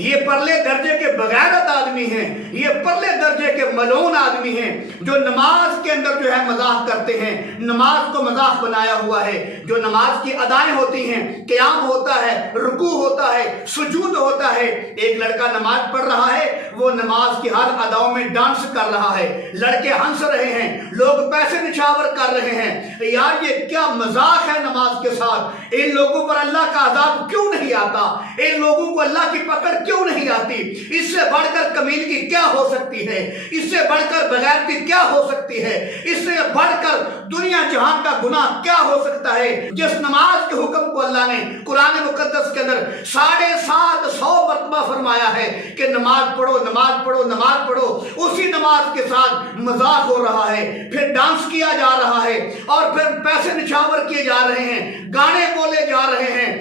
یہ پرلے درجے کے بغیرت آدمی ہیں، یہ پرلے درجے کے ملعون آدمی ہیں جو نماز کے اندر جو ہے مذاق کرتے ہیں، نماز کو مذاق بنایا ہوا ہے۔ جو نماز کی ادائیں ہوتی ہیں، قیام ہوتا ہے، رکوع ہوتا ہے، سجود ہوتا ہے، ایک لڑکا نماز پڑھ رہا ہے، وہ نماز کی ہر اداؤں میں ڈانس کر رہا ہے، لڑکے ہنس رہے ہیں، لوگ پیسے نچھاور کر رہے ہیں۔ یار یہ کیا مذاق ہے نماز کے ساتھ؟ ان لوگوں پر اللہ کا عذاب کیوں نہیں آتا؟ ان لوگوں کو اللہ کی پکڑ کیوں نہیں آتی؟ اس سے بڑھ کر کمیلگی کیا ہو سکتی ہے؟ اس سے بڑھ کر بغیرتی کیا ہو سکتی ہے؟ اس سے بڑھ کر دنیا جہان کا گناہ کیا ہو سکتا ہے؟ جس نماز کے حکم کو اللہ نے قرآن مقدس کے اندر 750 مرتبہ فرمایا ہے کہ نماز پڑھو، نماز پڑھو، نماز پڑھو، اسی نماز کے ساتھ مذاق ہو رہا ہے، پھر ڈانس کیا جا رہا ہے، اور پھر پیسے نچھاور کیے جا رہے ہیں، گانے بولے جا رہے ہیں۔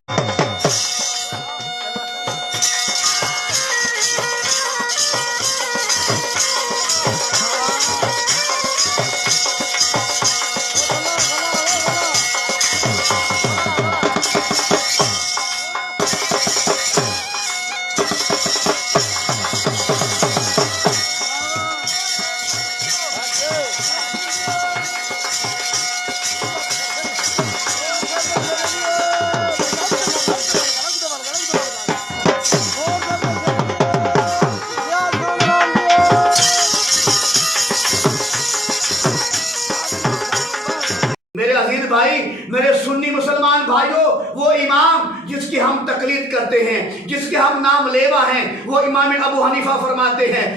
میرے عزیز بھائی، میرے سنی مسلمان بھائیوں، وہ امام جس کی ہم تقلید کرتے ہیں، جس کے ہم نام لیوا ہیں، وہ امام ابو حنیفہ فرماتے ہیں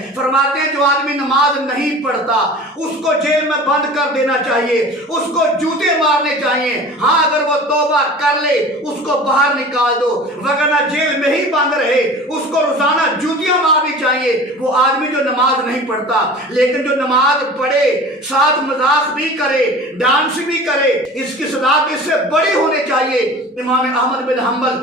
جو آدمی نماز نہیں پڑھتا اس کو جیل میں بند کر دینا چاہیے، اس کو جوتے مارنے چاہیے۔ ہاں اگر وہ توبہ کر لے اس کو باہر نکال دو، وگرنہ جیل میں ہی بند رہے، اس کو روزانہ جوتیاں مارنی چاہیے۔ وہ آدمی جو نماز نہیں پڑھتا لیکن جو نماز پڑھے، ساتھ مذاق بھی کرے، ڈانس بھی کرے، اس کی صلاح اس سے بڑی ہونی چاہیے۔ امام احمد بن حنبل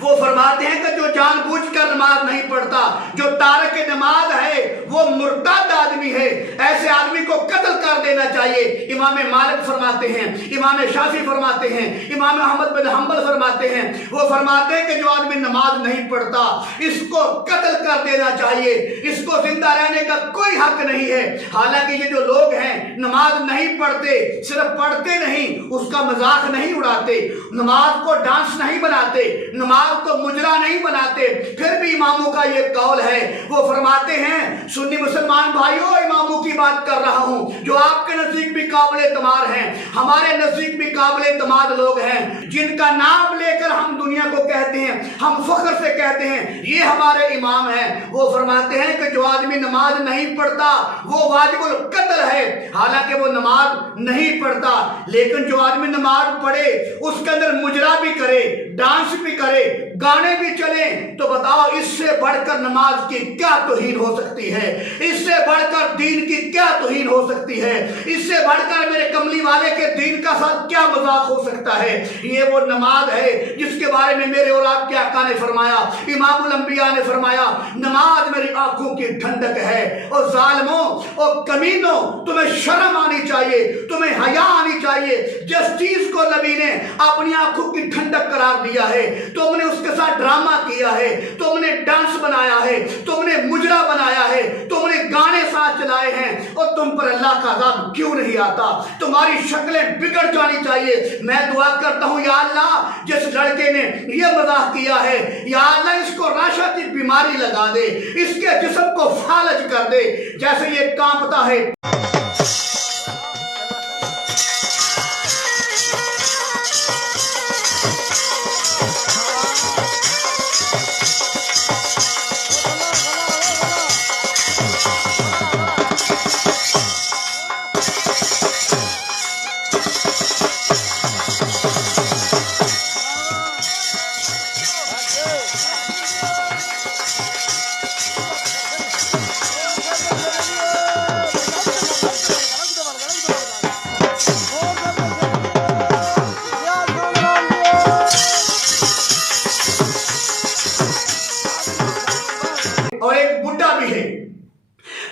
وہ فرماتے ہیں کہ جو جان بوجھ کر نماز نہیں پڑھتا، جو تارک نماز ہے، وہ مرتد آدمی ہے، ایسے آدمی کو قتل کر دینا چاہیے۔ امام مالک فرماتے ہیں، امام شافعی فرماتے ہیں، امام احمد بن حنبل فرماتے ہیں، وہ فرماتے ہیں کہ جو آدمی نماز نہیں پڑھتا اس کو قتل کر دینا چاہیے، اس کو زندہ رہنے کا کوئی حق نہیں ہے۔ حالانکہ یہ جو لوگ ہیں نماز نہیں پڑھتے، صرف پڑھتے نہیں، اس کا مذاق نہیں اڑاتے، نماز کو ڈانس نہیں بناتے، نماز کو مجرا نہیں بناتے، پھر بھی اماموں کا یہ قول ہے۔ وہ فرماتے ہیں، سنی مسلمان بھائیوں، اماموں کی بات کر رہا ہوں جو آپ کے نزدیک بھی قابل اعتماد ہیں، ہمارے نزدیک بھی قابل اعتماد لوگ ہیں، جن کا نام لے کر ہم دنیا کو کہتے ہیں، ہم فخر سے کہتے ہیں یہ ہمارے امام ہیں۔ وہ فرماتے ہیں کہ جو آدمی نماز نہیں پڑھتا وہ واجب القتل ہے۔ حالانکہ وہ نماز نہیں پڑھتا لیکن جو آدمی نماز پڑھے اس کے اندر مجرا بھی کرے، ڈانس بھی کرے، گانے بھی چلیں، تو بتاؤ اس سے بڑھ کر نماز کی کیا توہین ہو سکتی ہے؟ اس سے بڑھ کر دین کی کیا توہین ہو سکتی ہے؟ اس سے بڑھ کر میرے کملی والے کے دین کا ساتھ کیا مذاق ہو سکتا ہے؟ یہ وہ نماز ہے جس کے بارے میں میرے اور آپ کے آقا نے فرمایا، امام الانبیاء نے فرمایا، نماز میری آنکھوں کی ٹھنڈک ہے۔ اور ظالموں اور کمینوں، تمہیں شرم آنی چاہیے، تمہیں حیا آنی چاہیے۔ جس چیز کو نبی نے اپنی آنکھوں کی ٹھنڈک قرار دیا ہے تم نے اس کے ساتھ ڈرامہ کیا ہے، تم نے ڈانس بنایا ہے، تم نے مجرا بنایا ہے، تم نے گانے ساتھ چلائے ہیں، اور تم پر اللہ کا عذاب کیوں نہیں آتا؟ تمہاری شکلیں بگڑ جانی چاہیے۔ میں دعا کرتا ہوں یا اللہ جس لڑکے نے یہ مذاق کیا ہے، یا اللہ اس کو راشا کی بیماری لگا دے، اس کے جسم کو فالج کر دے جیسے یہ کانپتا ہے۔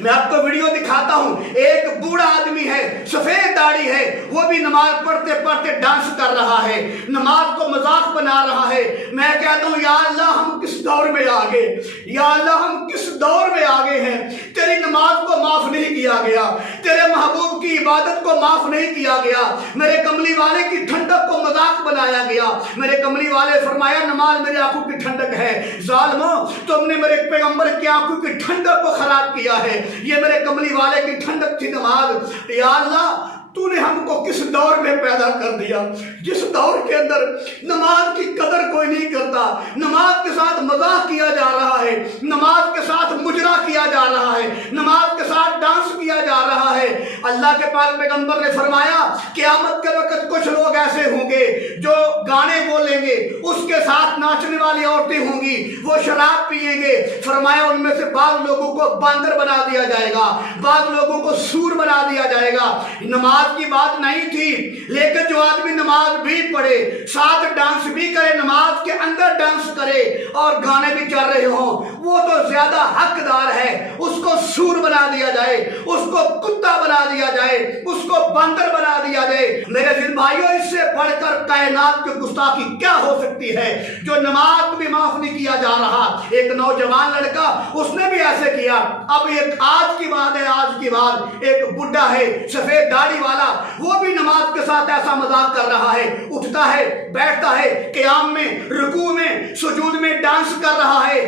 मैं आपको वीडियो दिखाता हूँ, एक बूढ़ा आदमी है, सफेद दाढ़ी है, वो भी नमाज पढ़ते पढ़ते डांस कर रहा है, नमाज को मजाक बना रहा है। मैं कहता हूँ या अल्लाह हम किस दौर में आ गए, या अल्लाह हम किस दौर में आ गए हैं। तेरी नमाज को माफ नहीं किया गया, तेरे महबूब की इबादत को माफ नहीं किया गया, मेरे कमली वाले की ठंडक को मजाक बनाया गया। मेरे कमली वाले फरमाया नमाज मेरी आंखों की ठंडक है। जालिमो, तुमने मेरे पैगंबर की आंखों की ठंडक को खराब किया है। ये मेरे कमली वाले की ठंडक थी नमाज। या अल्लाह तूने हमको किस दौर में पैदा कर दिया, जिस दौर के अंदर नमाज की कदर कोई नहीं करता, नमाज के साथ मजाक किया जा रहा है, नमाज के साथ मुजरा किया जा रहा है, नमाज के साथ डांस किया जा रहा है। अल्लाह के पाक पैगंबर ने फरमाया क़यामत के वक्त कुछ लोग ऐसे होंगे जो गाने बोलेंगे, उसके साथ नाचने वाली औरतें होंगी, वो शराब पिएंगे। फरमाया उनमें से बाद लोगों को बांदर बना दिया जाएगा, बाद लोगों को सूर बना दिया जाएगा। नमाज की बात नहीं थी, लेकिन जो आदमी नमाज भी पढ़े, साथ डांस भी करे, नमाज के अंदर डांस करे और गाने भी चल रहे हों, वो तो ज्यादा हकदार है। उसको सूर बना दिया जाए, उसको कुत्ता बना दिया जाए, उसको बंदर बना दिया जाए। मेरे दिल भाइयों, इससे बढ़कर कायनात की गुस्ताखी क्या हो सकती है, जो नमाज को भी माफ नहीं किया जा रहा। एक नौजवान लड़का, उसने भी ऐसे किया। अब एक आज की बात है, आज की बात, एक बुढ़ा है सफेद दाढ़ी वाला, वो भी नमाज के साथ ऐसा मजाक कर रहा है, उठता है, बैठता है, क़याम में, रुकू में, सुजूद में डांस कर रहा है।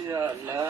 या अल्लाह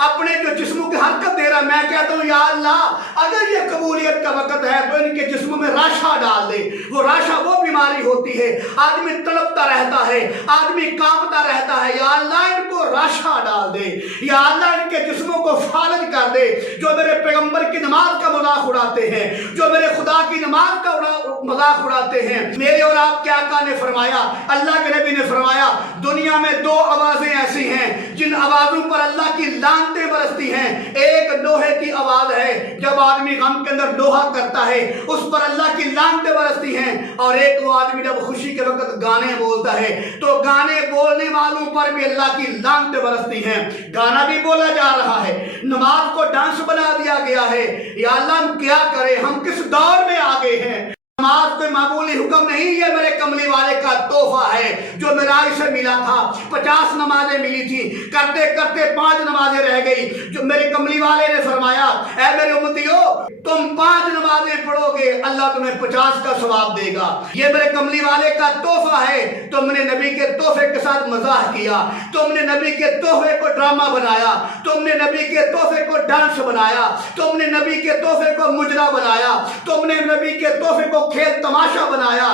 अपने जो जिस्मों की हरकत दे रहा, मैं कहता हूँ या अल्लाह अगर ये कबूलियत का वक्त है तो इनके जिस्मों में राशा डाल दे। वो राशा वो बीमारी होती है, आदमी तड़पता रहता है, आदमी कांपता रहता है। या अल्लाह इनको राशा डाल दे, या अल्लाह इनके जिस्मों को फालज कर दे। जो मेरे पैगंबर की नमाज का मजाक उड़ाते हैं, जो मेरे खुदा की नमाज का मजाक उड़ाते हैं। मेरे और आपके आका ने फरमाया, अल्लाह के नबी ने फरमाया, दुनिया में दो आवाजें ऐसी हैं जिन आवाजों पर अल्लाह की लानतें बरसती हैं। एक लोहे की आवाज है, जब आदमी गम के अंदर लोहा करता है उस पर अल्लाह की लानतें बरसती हैं। और एक वो आदमी जब खुशी के वक्त गाने बोलता है तो गाने बोलने वालों पर भी अल्लाह की लानतें बरसती हैं। गाना भी बोला जा रहा है, नमाज को डांस बना दिया गया है। या अल्लाह हम क्या करें, हम किस दौर में आ गए हैं। नमाज कोई मामूली हुक्म नहीं, ये मेरे कमली वाले का तोहफा है जो मेराज से मिला था। 50 नमाजें मिली थी, करते करते 5 नमाजें रह गई। जो मेरे कमली वाले ने फरमाया, ऐ मेरे उम्मतियों, तुम 5 नमाजें पढ़ोगे, अल्लाह तुम्हें 50 का सवाब देगा। ये मेरे कमली वाले का तोहफा है। तुमने नबी के तोहफे के साथ मजाक किया, तुमने नबी के तोहफे को ड्रामा बनाया, तुमने नबी के तोहफे को डांस बनाया, तुमने नबी के तोहफे को मुजरा बनाया, तुमने नबी के तोहफे को खेल तमाशा बनाया।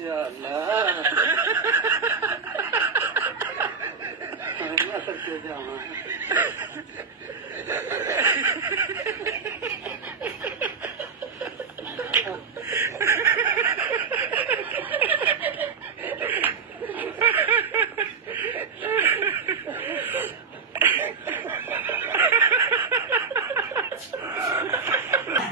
या अल्लाह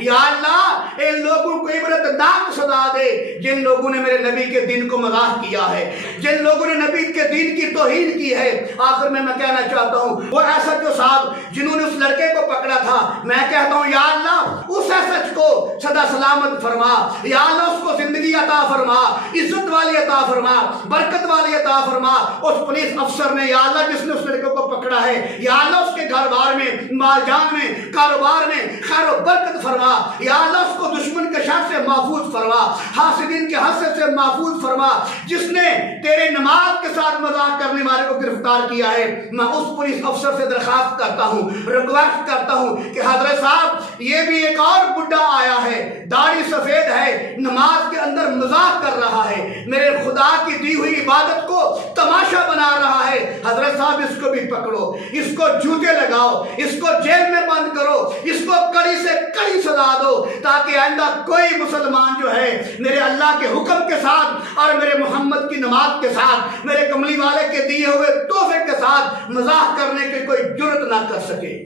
या अल्लाह इन लोगों को इबरतनाक सजा दे जिन लोगों ने मेरे नबी के दिन को मजाक किया है, जिन लोगों ने नबी के दिन की तौहीन की है। आखिर में मैं कहना चाहता हूँ, वो एसएच साहब जिन्होंने उस लड़के को पकड़ा था, मैं कहता हूँ या अल्लाह उस एसएच को सदा सलामत फरमा, या अल्लाह उसको जिंदगी अता फरमा, इज्जत वाली अता फरमा, बरकत वाली अता फरमा। उस पुलिस अफसर ने या अल्लाह जिसने उस लड़के को पकड़ा है, या अल्लाह उसके घर बार में, मालजान में, कारोबार में खैर बरकत फरमा। या अल्लाह उसको दुश्मन के शर से महफूज फरमा, हासिदीन के हसद से महफूज फरमा। जिसने तेरे नमाज के साथ मजाक करने वाले को गिरफ्तार किया है, मैं उस पुलिस अफसर से दरखास्त करता हूँ, रिक्वेस्ट करता हूँ कि हजरत साहब ये भी एक और बुढ़ा आया है, दाढ़ी सफेद है, नमाज के अंदर मजाक कर रहा है, मेरे खुदा की दी हुई इबादत को तमाशा बना रहा है। हजरत حضرت صاحب اس کو بھی پکڑو، اس کو جوتے لگاؤ، اس کو جیل میں بند کرو، اس کو کڑی سے کڑی سزا دو، تاکہ آئندہ کوئی مسلمان جو ہے میرے اللہ کے حکم کے ساتھ اور میرے محمد کی نماز کے ساتھ، میرے کملی والے کے دیے ہوئے تحفے کے ساتھ مذاق کرنے کی کوئی جرت نہ کر سکے۔